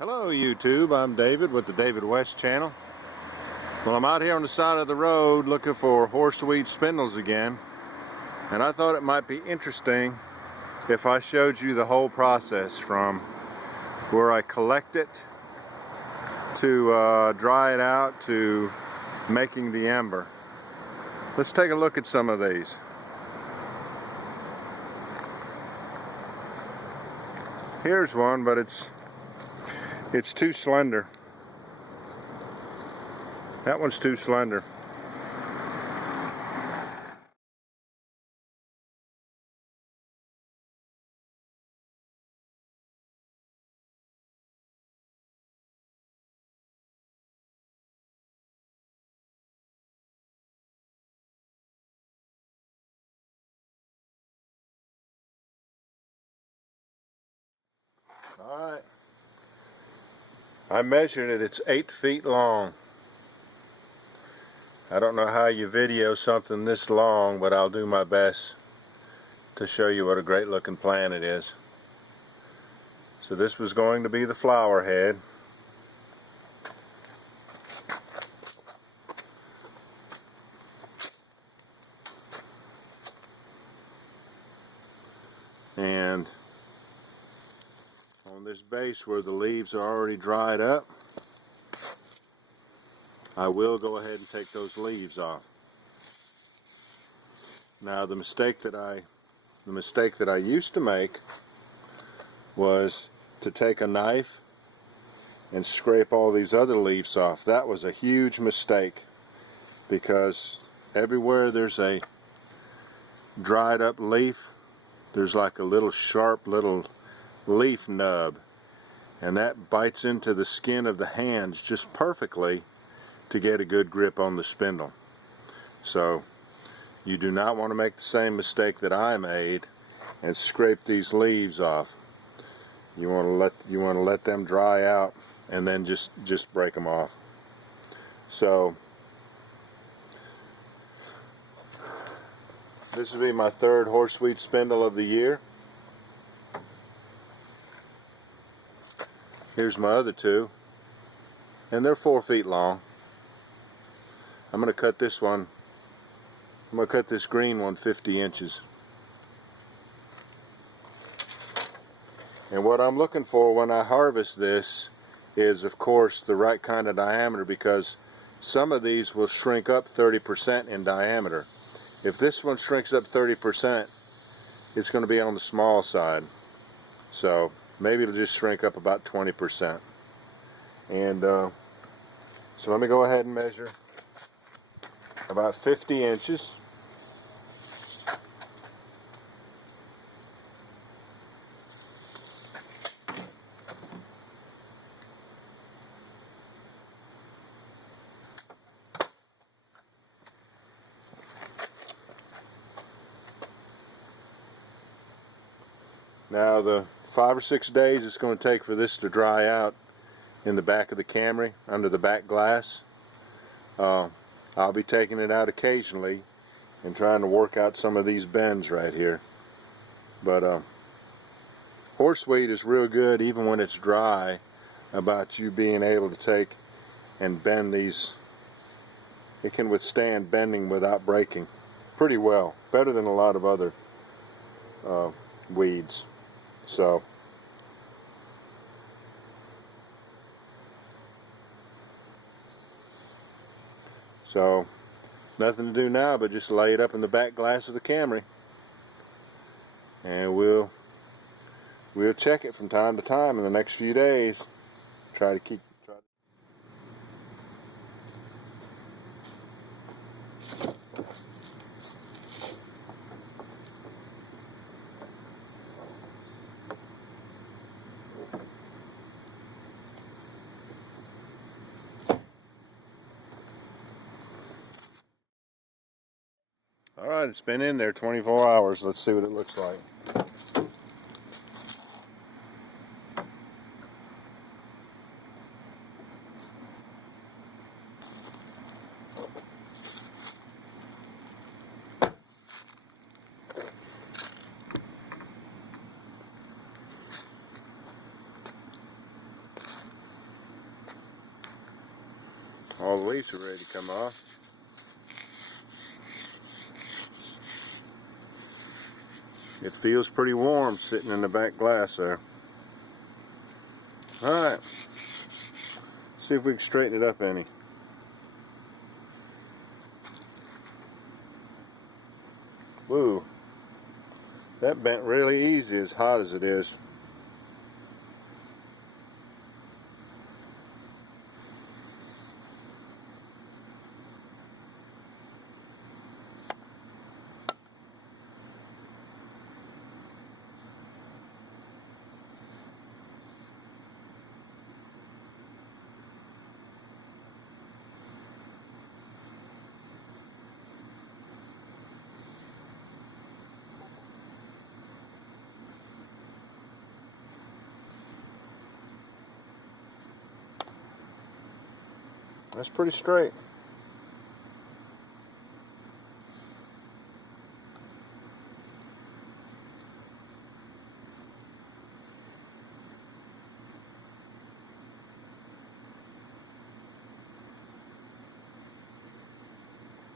Hello YouTube, I'm David with the David West channel. Well, I'm out here on the side of the road looking for horseweed spindles again, and I thought it might be interesting if I showed you the whole process from where I collect it to dry it out to making the ember. Let's take a look at some of these. Here's one, but it's too slender. That one's too slender. All right. I measured it, it's 8 feet long. I don't know how you video something this long, but I'll do my best to show you what a great looking plant it is. So this was going to be the flower head. And on this base where the leaves are already dried up, I will go ahead and take those leaves off. Now the mistake that I used to make was to take a knife and scrape all these other leaves off. That was a huge mistake, because everywhere there's a dried up leaf, there's like a little sharp little leaf nub, and that bites into the skin of the hands just perfectly to get a good grip on the spindle. So you do not want to make the same mistake that I made and scrape these leaves off. You want to let them dry out and then just break them off. So this will be my third horseweed spindle of the year. Here's my other two, and they're 4 feet long. I'm going to cut this one. I'm going to cut this green one 50 inches. And what I'm looking for when I harvest this is, of course, the right kind of diameter, because some of these will shrink up 30% in diameter. If this one shrinks up 30%, it's going to be on the small side. So maybe it'll just shrink up about 20%. And so let me go ahead and measure about 50 inches. Now the 5 or 6 days it's going to take for this to dry out in the back of the Camry, under the back glass. I'll be taking it out occasionally and trying to work out some of these bends right here. But horseweed is real good, even when it's dry, about you being able to take and bend these. It can withstand bending without breaking pretty well, better than a lot of other weeds. So nothing to do now but just lay it up in the back glass of the Camry, and we'll check it from time to time in the next few days. Try to keep. Alright, it's been in there 24 hours. Let's see what it looks like. All the leaves are ready to come off. It feels pretty warm sitting in the back glass there. Alright, see if we can straighten it up any. Woo, that bent really easy as hot as it is. That's pretty straight.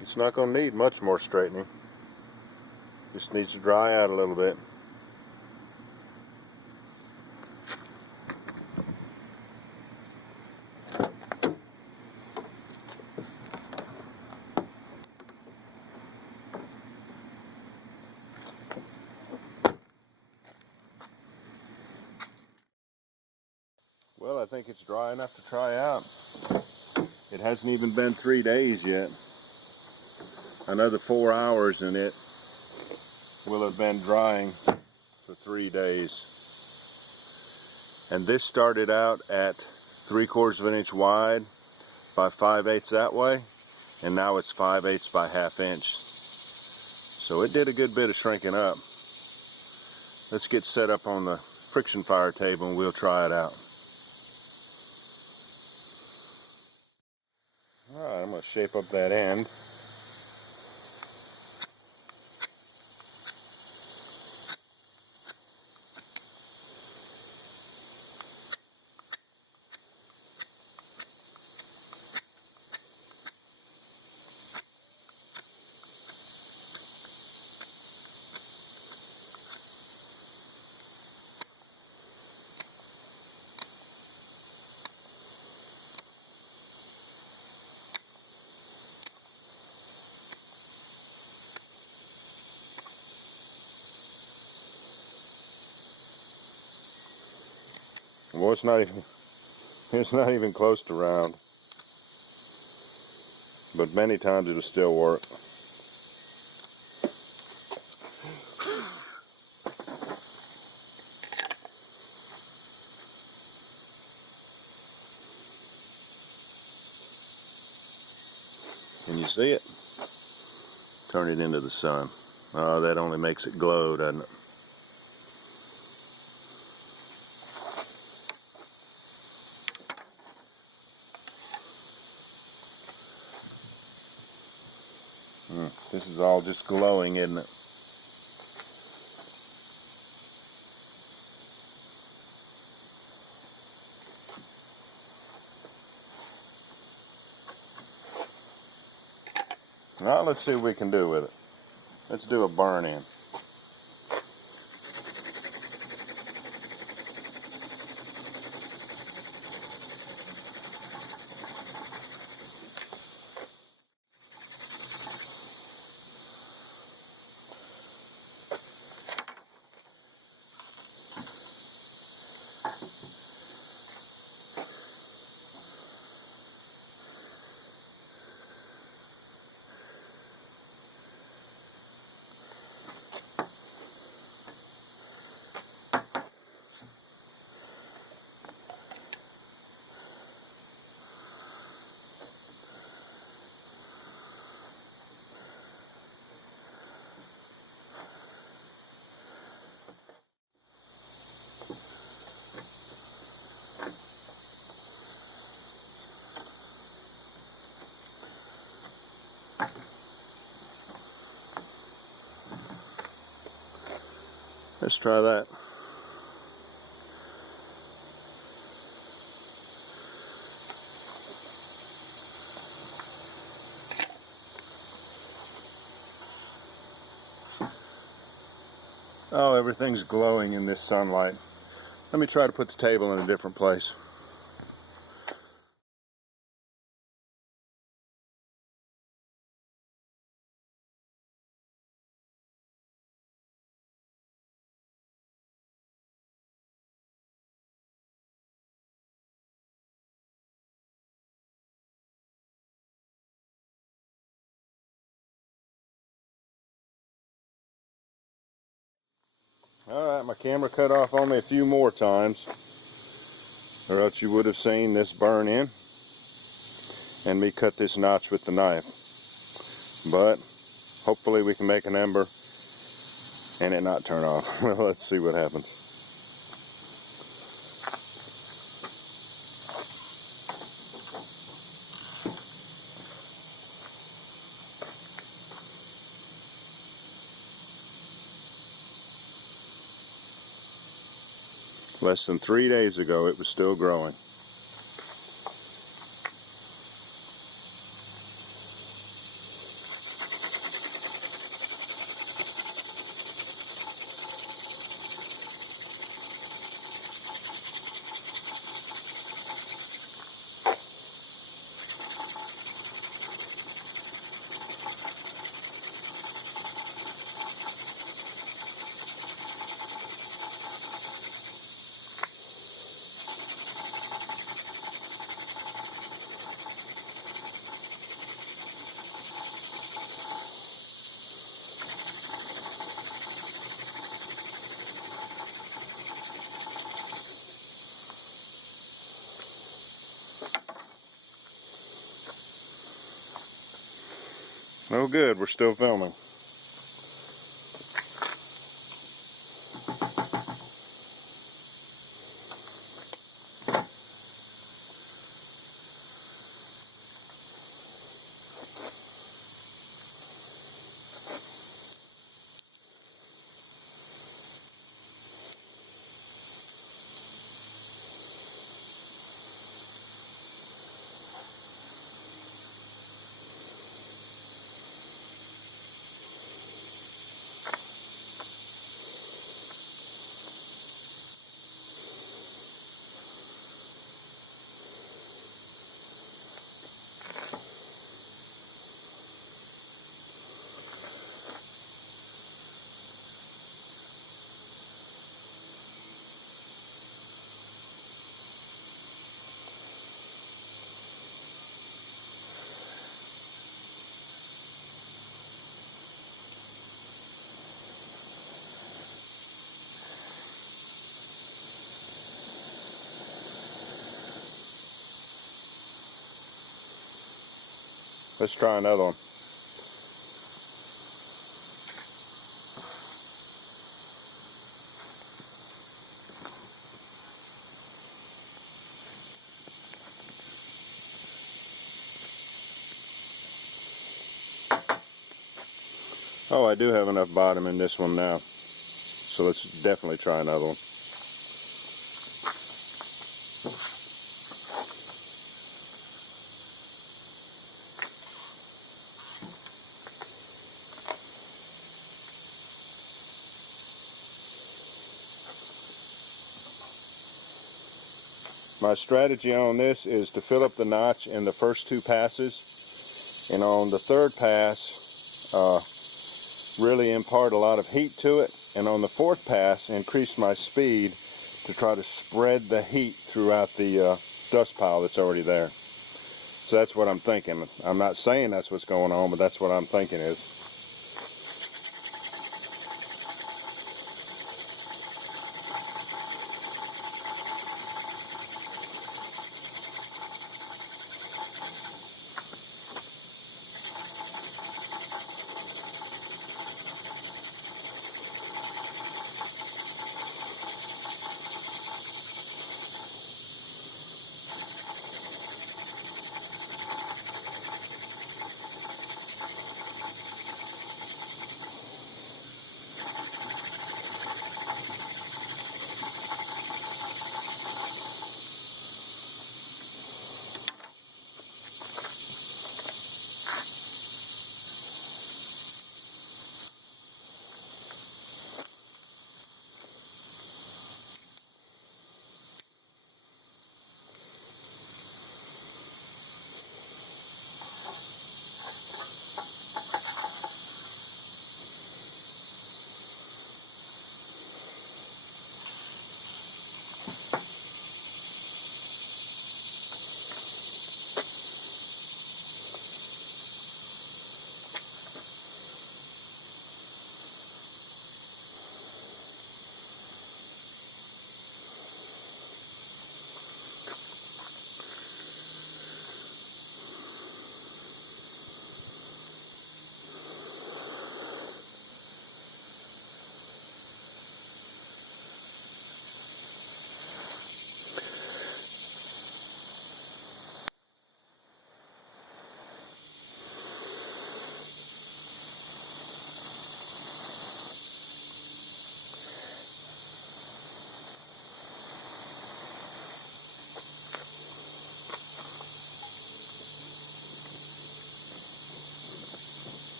It's not going to need much more straightening. Just needs to dry out a little bit. Well, I think it's dry enough to try out. It hasn't even been 3 days yet. Another 4 hours and it will have been drying for 3 days. And this started out at 3/4 of an inch wide by 5/8 that way, and now it's 5/8 by 1/2 inch. So it did a good bit of shrinking up. Let's get set up on the friction fire table and we'll try it out. Alright, I'm going to shape up that end. Well, it's not even close to round, but many times it'll still work. Can you see it? Turn it into the sun. Oh, that only makes it glow, doesn't it? This is all just glowing, isn't it? Now let's see what we can do with it. Let's do a burn in. Let's try that. Oh, everything's glowing in this sunlight. Let me try to put the table in a different place. Alright, my camera cut off only a few more times, or else you would have seen this burn in and me cut this notch with the knife. But hopefully we can make an ember and it not turn off. Well, let's see what happens. Less than 3 days ago it was still growing. Oh good, we're still filming. Let's try another one. Oh, I do have enough bottom in this one now. So let's definitely try another one. My strategy on this is to fill up the notch in the first 2 passes, and on the 3rd pass really impart a lot of heat to it, and on the 4th pass increase my speed to try to spread the heat throughout the dust pile that's already there. So that's what I'm thinking. I'm not saying that's what's going on, but that's what I'm thinking is.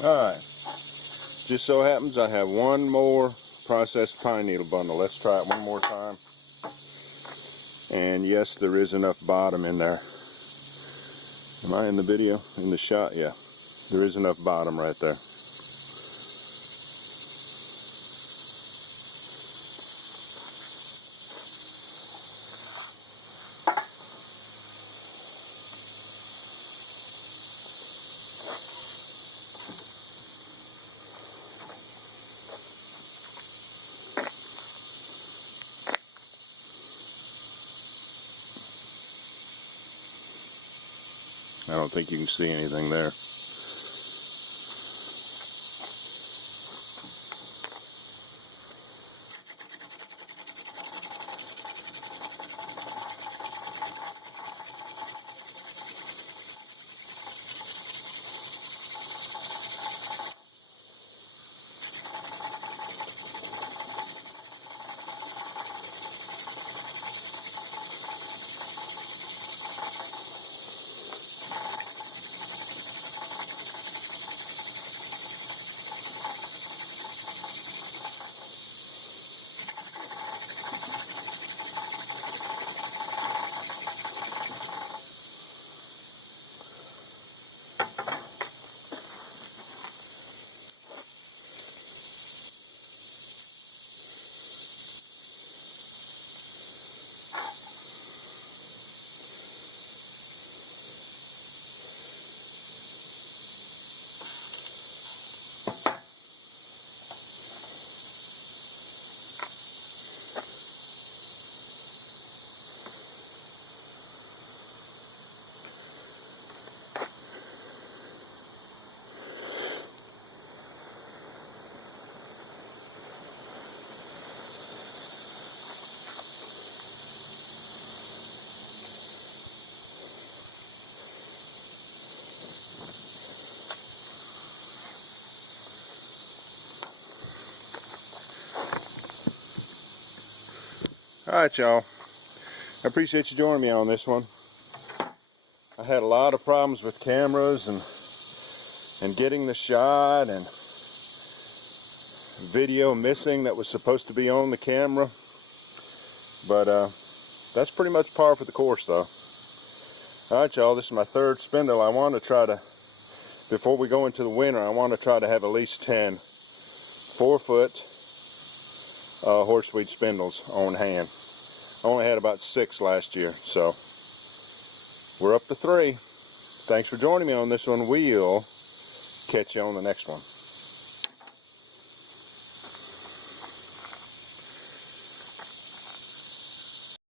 Alright, just so happens I have one more processed pine needle bundle. Let's try it one more time. And yes, there is enough bottom in there. Am I in the video? In the shot? Yeah. There is enough bottom right there. I don't think you can see anything there. Alright, y'all. I appreciate you joining me on this one. I had a lot of problems with cameras and getting the shot, and video missing that was supposed to be on the camera. But that's pretty much par for the course, though. Alright, y'all. This is my third spindle. I want to try to, before we go into the winter, I want to try to have at least 10 4-foot horseweed spindles on hand. I only had about 6 last year, so we're up to 3. Thanks for joining me on this one. We'll catch you on the next one.